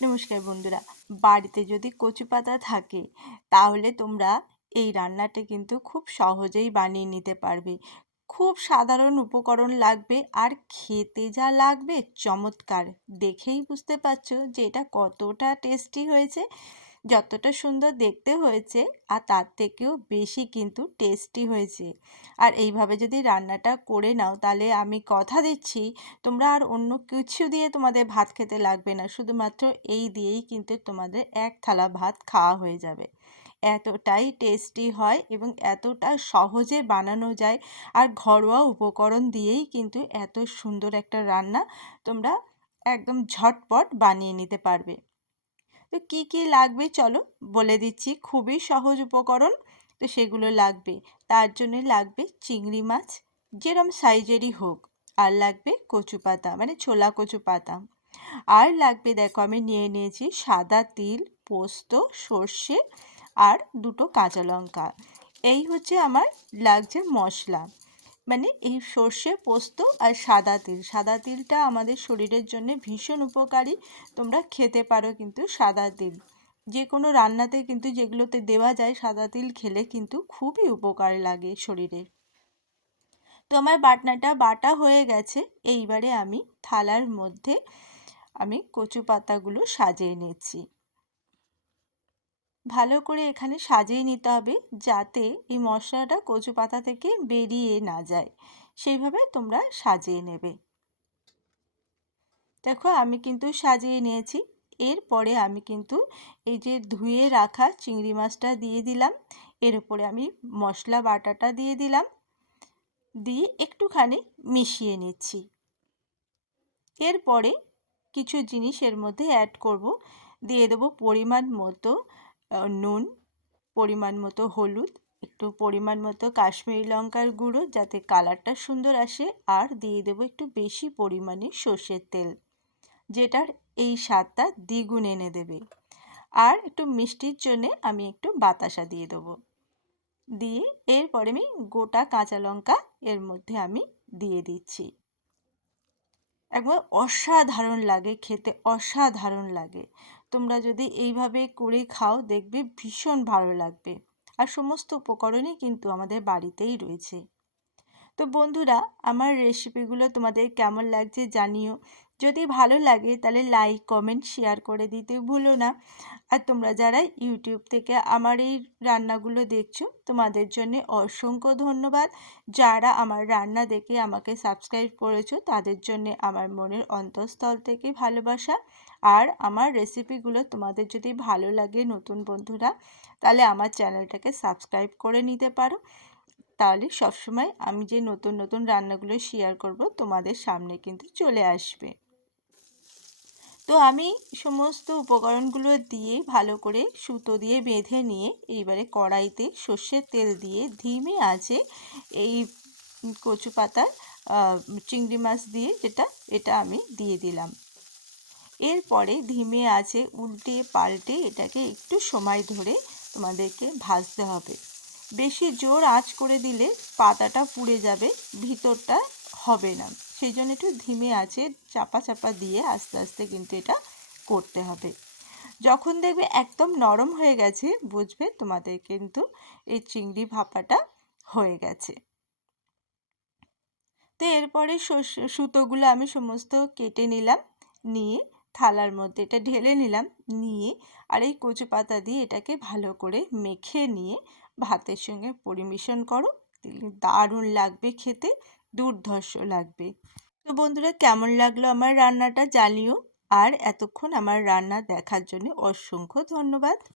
নমস্কার বন্ধুরা, বাড়িতে যদি কচু পাতা থাকে তাহলে তোমরা এই রান্নাটা কিন্তু খুব সহজেই বানিয়ে নিতে পারবে। খুব সাধারণ উপকরণ লাগবে আর খেতে যা লাগবে চমৎকার। দেখেই বুঝতে পারছো যে এটা কতটা টেস্টি হয়েছে। যতটা সুন্দর দেখতে হয়েছে আর তার থেকেও বেশি কিন্তু টেস্টি হয়েছে। আর এইভাবে যদি রান্নাটা করে নাও তাহলে আমি কথা দিচ্ছি তোমরা আর অন্য কিছু দিয়ে তোমাদের ভাত খেতে লাগবে না, শুধুমাত্র এই দিয়েই কিন্তু তোমাদের এক থালা ভাত খাওয়া হয়ে যাবে। এতটাই টেস্টি হয় এবং এতটা সহজে বানানো যায়, আর ঘরোয়া উপকরণ দিয়েই কিন্তু এত সুন্দর একটা রান্না তোমরা একদম ঝটপট বানিয়ে নিতে পারবে। তো কি কি লাগবে চলো বলে দিচ্ছি, খুবই সহজ উপকরণ। তো সেগুলো লাগবে, তার জন্য লাগবে চিংড়ি মাছ যেরম সাইজেরই হোক, আর লাগবে কচু পাতা মানে ছোলা কচু পাতা, আর লাগবে দেখো আমি নিয়ে নিয়েছি সাদা তিল, পোস্ত, সর্ষে আর দুটো কাঁচা লঙ্কা। এই হচ্ছে আমার লাগছে মশলা। মানে এই সর্ষে, পোস্ত আর সাদা তিলটা আমাদের শরীরের জন্য ভীষণ উপকারী। তোমরা খেতে পারো কিন্তু সাদা তিল যে কোনো রান্নাতে, কিন্তু যেগুলোতে দেওয়া যায় সাদা তিল খেলে কিন্তু খুবই উপকার লাগে শরীরে। তো আমার বাটনাটা বাটা হয়ে গেছে। এইবারে আমি থালার মধ্যে আমি কচু পাতাগুলো সাজিয়ে নিচ্ছি। ভালো করে এখানে সাজিয়ে নিতে হবে যাতে এই মশলাটা কচু পাতা থেকে বেরিয়ে না যায়, সেইভাবে তোমরা সাজিয়ে নেবে। দেখো আমি কিন্তু সাজিয়ে নিয়েছি। এরপরে আমি কিন্তু এই যে ধুয়ে রাখা চিংড়ি মাছটা দিয়ে দিলাম, এর উপরে আমি মশলা বাটাটা দিয়ে দিলাম, দিয়ে একটুখানি মিশিয়ে নিচ্ছি। এরপরে কিছু জিনিস এর মধ্যে অ্যাড করব। দিয়ে দেবো পরিমাণ মতো নুন, পরিমাণ মতো হলুদ, একটু পরিমাণ মতো কাশ্মীরি লঙ্কার গুঁড়ো যাতে কালারটা সুন্দর আসে, আর দিয়ে দেবো একটু বেশি পরিমাণে সর্ষের তেল যেটার এই স্বাদটা দ্বিগুণ এনে দেবে। আর একটু মিষ্টির জন্যে আমি একটু বাতাসা দিয়ে দেবো। দিয়ে এরপরে আমি গোটা কাঁচা লঙ্কা এর মধ্যে আমি দিয়ে দিচ্ছি। একবার অসাধারণ লাগে খেতে, অসাধারণ লাগে। তোমরা যদি এইভাবে করে খাও দেখবে ভীষণ ভালো লাগবে। আর সমস্ত উপকরণই কিন্তু আমাদের বাড়িতেই রয়েছে। তো বন্ধুরা, আমার রেসিপিগুলো তোমাদের কেমন লাগছে জানিও। যদি ভালো লাগে তাহলে লাইক, কমেন্ট, শেয়ার করে দিতে ভুলো না। আর তোমরা যারা ইউটিউব থেকে আমার এই রান্নাগুলো দেখছো তোমাদের জন্য অসংখ্য ধন্যবাদ। যারা আমার রান্না দেখে আমাকে সাবস্ক্রাইব করেছো তাদের জন্য আমার মনের অন্তঃস্থল থেকে ভালোবাসা। আর আমার রেসিপিগুলো তোমাদের যদি ভালো লাগে নতুন বন্ধুরা, তাহলে আমার চ্যানেলটাকে সাবস্ক্রাইব করে নিতে পারো। তাহলে সবসময় আমি যে নতুন নতুন রান্নাগুলো শেয়ার করব তোমাদের সামনে কিন্তু চলে আসবে। তো আমি সমস্ত উপকরণগুলো দিয়ে ভালো করে সুতো দিয়ে বেঁধে নিয়ে এইবারে কড়াইতে সর্ষের তেল দিয়ে ধিমে আঁচে এই কচু পাতার চিংড়ি মাছ দিয়ে এটা আমি দিয়ে দিলাম। এরপরে ধিমে আঁচে উল্টে পাল্টে এটাকে একটু সময় ধরে তোমাদেরকে ভাজতে হবে। বেশি জোর আঁচ করে দিলে পাতাটা পুড়ে যাবে, ভিতরটা হবে না। সেই জন্য একটু ধিমে আঁচে চাপা চাপা দিয়ে আস্তে আস্তে কিন্তু এটা করতে হবে। যখন দেখবে একদম নরম হয়ে গেছে বুঝবে তোমাদের কিন্তু এই চিংড়ি ভাপাটা হয়ে গেছে। তো এরপরে সুতোগুলো আমি সমস্ত কেটে নিলাম, নিয়ে থালার মধ্যে এটা ঢেলে নিলাম, নিয়ে আর এই কচু পাতা দিয়ে এটাকে ভালো করে মেখে নিয়ে ভাতের সঙ্গে পরিবেশন করো। দারুণ লাগবে খেতে, দুর্ধর্ষ লাগবে। তো বন্ধুরা, কেমন লাগলো আমার রান্নাটা জানিও। আর এতক্ষণ আমার রান্না দেখার জন্য অসংখ্য ধন্যবাদ।